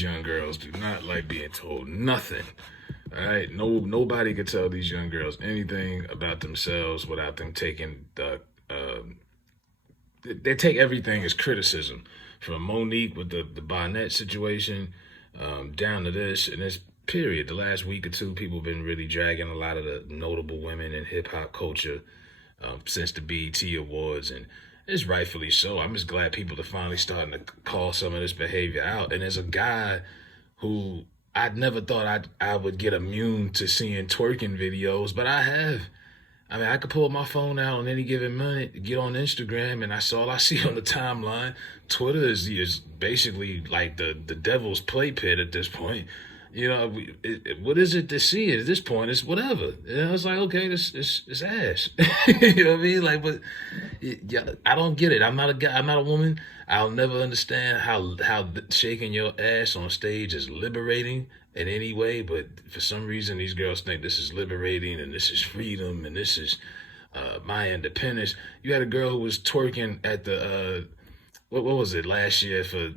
these young girls do not like being told nothing. All right, nobody can tell these young girls anything about themselves without them taking the. They take everything as criticism, from Monique with the Barnett situation, down to this and this. Period. The last week or two, people have been really dragging a lot of the notable women in hip hop culture since the BET Awards, and it's rightfully so. I'm just glad people are finally starting to call some of this behavior out. And as a guy who I'd never thought I would get immune to seeing twerking videos, but I have. I mean, I could pull my phone out on any given minute, get on Instagram, and that's all I see on the timeline. Twitter is basically like the devil's play pit at this point. You know, what is it to see at this point? It's whatever. You know, it's like, okay, it's ass. You know what I mean? Like, but yeah, I don't get it. I'm not a guy. I'm not a woman. I'll never understand how shaking your ass on stage is liberating in any way. But for some reason, these girls think this is liberating and this is freedom and this is my independence. You had a girl who was twerking at the what was it last year for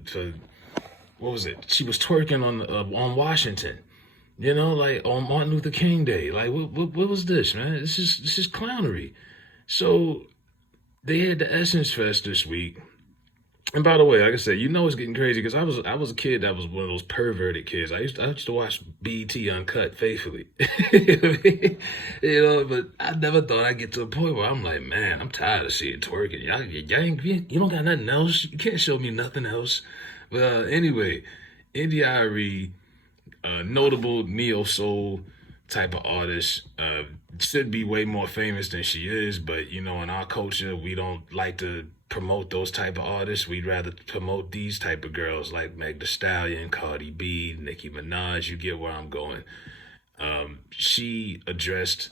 what was it? She was twerking on Washington, you know, like on Martin Luther King Day. Like, what was this, man? This is clownery. So they had the Essence Fest this week. And by the way, like I said, you know it's getting crazy because I was a kid that was one of those perverted kids. I used to watch BET Uncut faithfully, you know. But I never thought I'd get to a point where I'm like, man, I'm tired of seeing twerking. You don't got nothing else. You can't show me nothing else. Well, anyway, India Arie, notable neo soul type of artist, should be way more famous than she is. But you know, in our culture, we don't like to promote those type of artists. We'd rather promote these type of girls like Meg Thee Stallion, Cardi B, Nicki Minaj. You get where I'm going. She addressed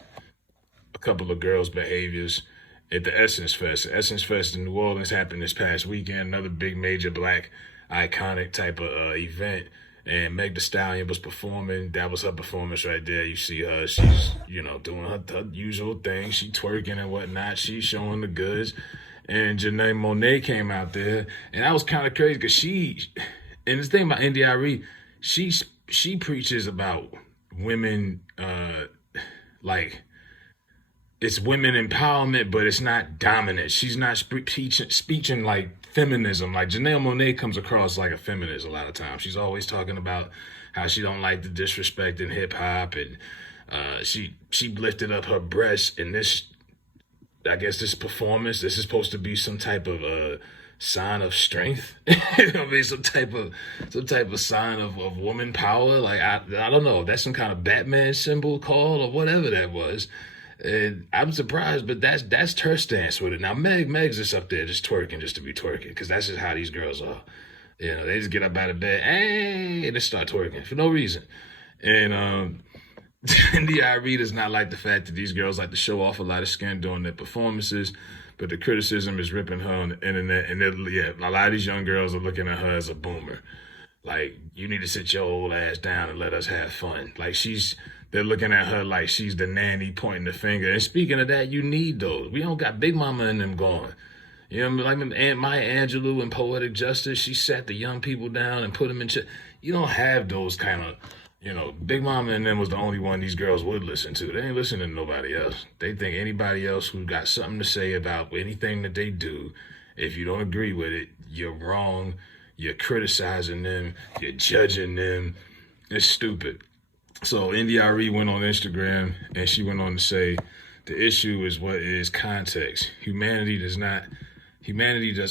a couple of girls' behaviors at the Essence Fest. The Essence Fest in New Orleans happened this past weekend. Another big major black iconic type of event, and Meg Thee Stallion was performing. That was her performance right there. You see her, she's, you know, doing her usual thing. She twerking and whatnot. She's showing the goods. And Janelle Monae came out there, and that was kind of crazy because and the thing about India Arie, she preaches about women, like, it's women empowerment, but it's not dominant. She's not speaking like feminism. Like Janelle Monae comes across like a feminist a lot of times. She's always talking about how she don't like the disrespect in hip hop, and she lifted up her breasts in this. I guess this performance. This is supposed to be some type of sign of strength. You know what I mean? Some type of sign of woman power. Like I don't know. That's some kind of Batman symbol call or whatever that was. And I'm surprised, but that's her stance with it. Now Meg's just up there just twerking just to be twerking, because that's just how these girls are. You know, they just get up out of bed, hey, and just start twerking for no reason. And India Arie does not like the fact that these girls like to show off a lot of skin during their performances, but the criticism is ripping her on the internet, and a lot of these young girls are looking at her as a boomer. Like, you need to sit your old ass down and let us have fun. Like, they're looking at her like she's the nanny pointing the finger. And speaking of that, you need those. We don't got Big Mama and them going. You know what I mean? Like Aunt Maya Angelou and Poetic Justice, she sat the young people down and put them in check. You don't have those kind of, you know, Big Mama and them was the only one these girls would listen to. They ain't listening to nobody else. They think anybody else who got something to say about anything that they do, if you don't agree with it, you're wrong. You're criticizing them. You're judging them. It's stupid. So India Arie went on Instagram and she went on to say, the issue is what is context. Humanity does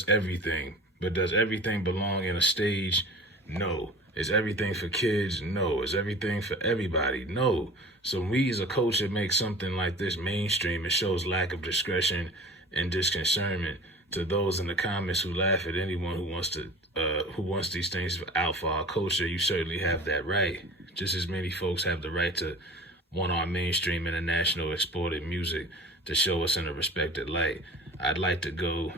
everything, but does everything belong in a stage? No. Is everything for kids? No. Is everything for everybody? No. So when we as a culture make something like this mainstream, it shows lack of discretion and disconcernment to those in the comments who laugh at anyone who wants these things out for our culture. You certainly have that right. Just as many folks have the right to want our mainstream international exported music to show us in a respected light. I'd like to go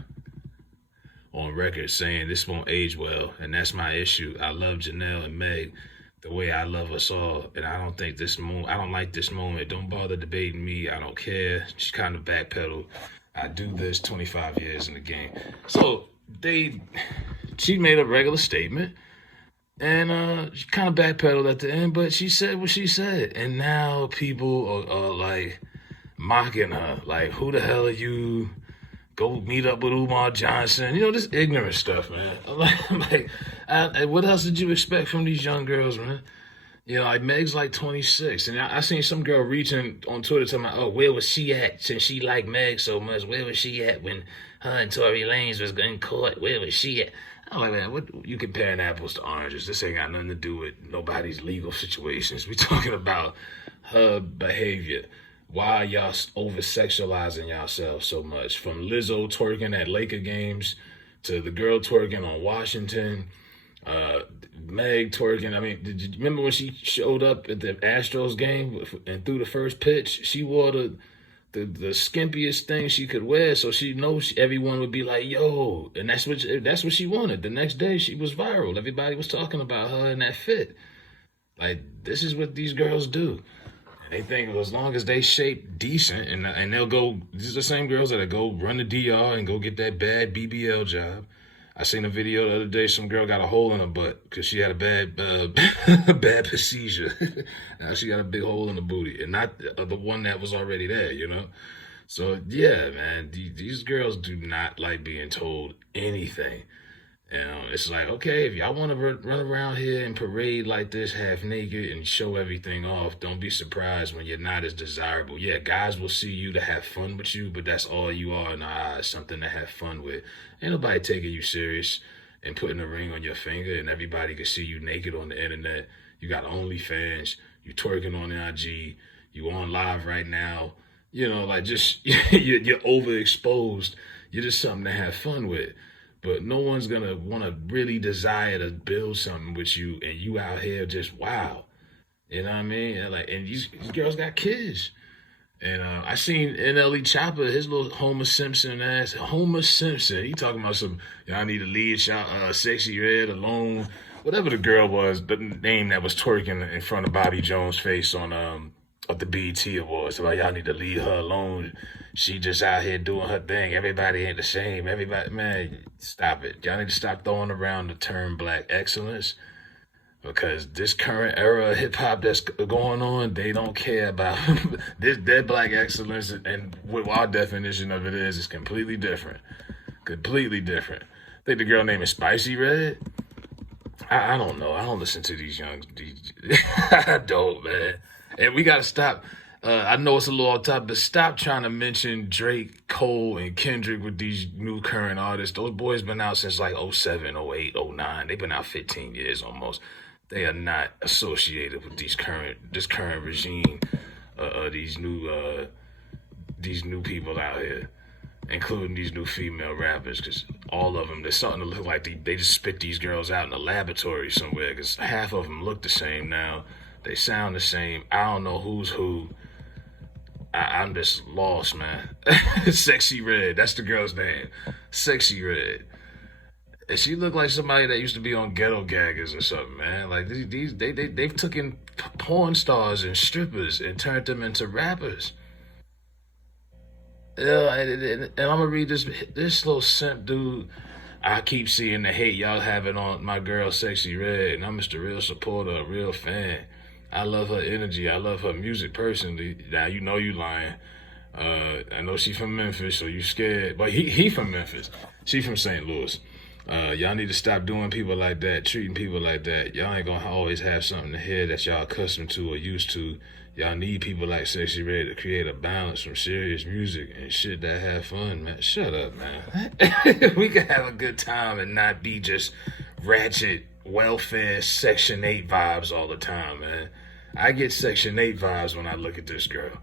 on record saying this won't age well, and that's my issue. I love Janelle and Meg the way I love us all, and I don't like this moment. Don't bother debating me. I don't care. Just kind of backpedal. I do this 25 years in the game. So she made a regular statement. And she kind of backpedaled at the end, but she said what she said. And now people are like mocking her. Like, who the hell are you? Go meet up with Umar Johnson. You know, this ignorant stuff, man. What else did you expect from these young girls, man? You know, like Meg's like 26, and I seen some girl reaching on Twitter talking about, oh, where was she at since she liked Meg so much? Where was she at when her and Tory Lanez was getting caught? Where was she at? I'm like, man, what you comparing apples to oranges? This ain't got nothing to do with nobody's legal situations. We talking about her behavior. Why are y'all over sexualizing yourselves so much? From Lizzo twerking at Laker games to the girl twerking on Washington, uh, Meg twerking. I mean, did you remember when she showed up at the Astros game and threw the first pitch? She wore the skimpiest thing she could wear, so she knows everyone would be like, "Yo," and that's what she wanted. The next day, she was viral. Everybody was talking about her in that fit. Like, this is what these girls do. They think as long as they shape decent and they'll go. These are the same girls that go run the DR and go get that bad BBL job. I seen a video the other day. Some girl got a hole in her butt because she had a bad bad procedure. Now she got a big hole in the booty, and not the one that was already there. You know. So yeah, man, these girls do not like being told anything. You know, it's like, okay, if y'all want to run around here and parade like this, half naked, and show everything off, don't be surprised when you're not as desirable. Yeah, guys will see you to have fun with you, but that's all you are in our eyes, something to have fun with. Ain't nobody taking you serious and putting a ring on your finger, and everybody can see you naked on the internet. You got OnlyFans, you twerking on IG, you on live right now. You know, like just you're overexposed. You're just something to have fun with. But no one's gonna want to really desire to build something with you, and you out here just wow, you know what I mean? And these girls got kids, and I seen NLE Chopper, his little Homer Simpson ass, Homer Simpson. He talking about some y'all need to leave Sexy Red alone, whatever the girl was, the name that was twerking in front of Bobby Jones' face on at the BET Awards. So like, y'all need to leave her alone. She just out here doing her thing. Everybody ain't the same. Everybody, man, stop it. Y'all need to stop throwing around the term black excellence because this current era of hip hop that's going on, they don't care about this. Their black excellence and what our definition of it is completely different. Completely different. I think the girl name is Spicy Red. I don't know. I don't listen to these young. I don't, man. And we gotta stop. I know it's a little off top, but stop trying to mention Drake, Cole, and Kendrick with these new current artists. Those boys been out since like '07, '08, '09. They've been out 15 years almost. They are not associated with this current regime. These new people out here, including these new female rappers, because all of them, they're starting to look like they just spit these girls out in a laboratory somewhere, because half of them look the same now. They sound the same. I don't know who's who. I'm just lost, man. Sexy Red, that's the girl's name. Sexy Red. And she looked like somebody that used to be on Ghetto Gaggers or something, man. Like they've taken porn stars and strippers and turned them into rappers. Yeah, and I'm gonna read this little simp dude. I keep seeing the hate y'all having on my girl Sexy Red, and I'm just a real supporter, a real fan. I love her energy. I love her music personally. Now you know you lying. I know she from Memphis, so you scared. But he from Memphis. She from St. Louis. Y'all need to stop doing people like that, treating people like that. Y'all ain't gonna always have something to hear that y'all accustomed to or used to. Y'all need people like Sexy Red to create a balance from serious music and shit that have fun, man. Shut up, man. We can have a good time and not be just ratchet, welfare, Section 8 vibes all the time, man. I get Section 8 vibes when I look at this girl.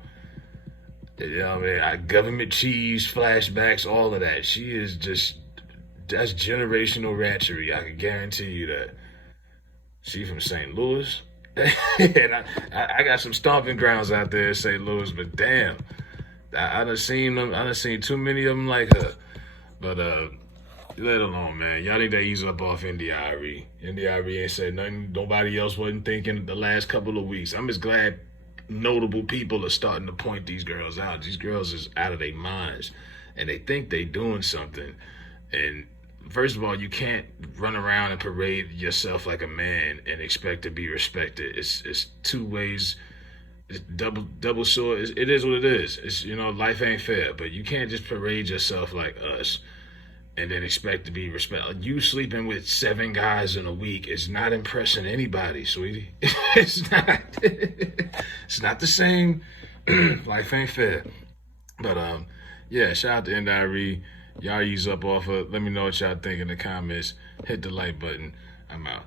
You know what I mean? Government cheese, flashbacks, all of that. She is just, that's generational ratchery. I can guarantee you that. She from St. Louis. And I got some stomping grounds out there in St. Louis, but damn, I done seen them. I done seen too many of them like her. But let it alone, man. Y'all need to ease up off India Arie. India Arie ain't said nothing nobody else wasn't thinking the last couple of weeks. I'm just glad notable people are starting to point these girls out. These girls is out of their minds, and they think they doing something. And First of all, you can't run around and parade yourself like a man and expect to be respected. It's two ways. It's double sword. It is what it is. It's, life ain't fair, but you can't just parade yourself like us and then expect to be respected. You sleeping with 7 guys in a week is not impressing anybody, sweetie. It's not. It's not the same. Life ain't fair. But yeah. Shout out to India Arie. Y'all ease up off of. Let me know what y'all think in the comments. Hit the like button. I'm out.